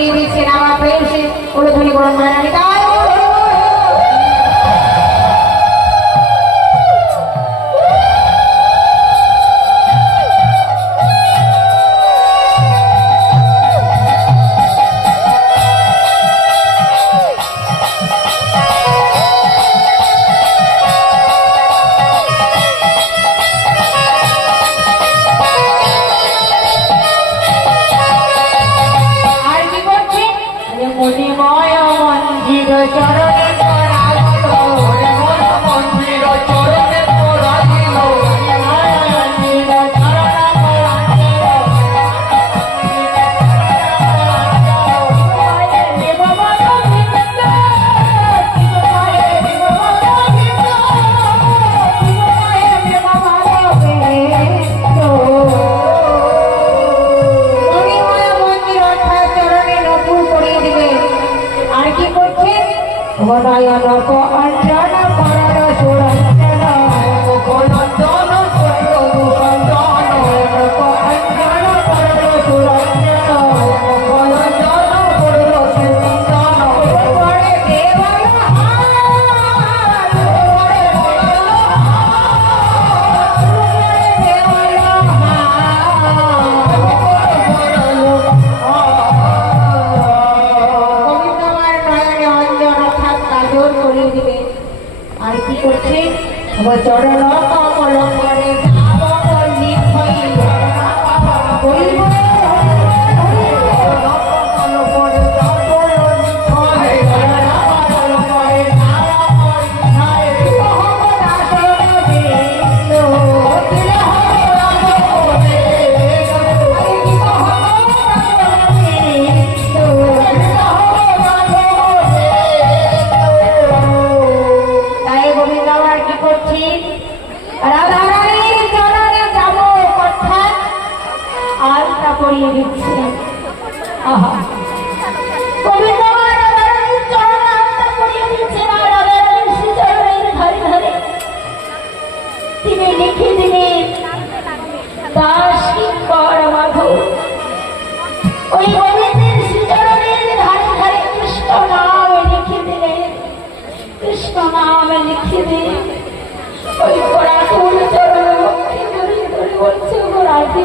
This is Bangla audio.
રિવી સેનામાં ફેર I got it. Naganayan ako ang tiyan વચડો કમળ પર ધાવો ની થઈ. કોઈ পাইয়ে দিচ্ছে আহা তিনি লিখে দিলেন দাস কিঙ্কর মাধু ওই গণিতের সৃজনের ধারে ধারে কৃষ্ণ নাম লিখে দিলেন কৃষ্ণ নাম লিখে দিলেন ওই গোড়া চরণ বলছে গোড়াতে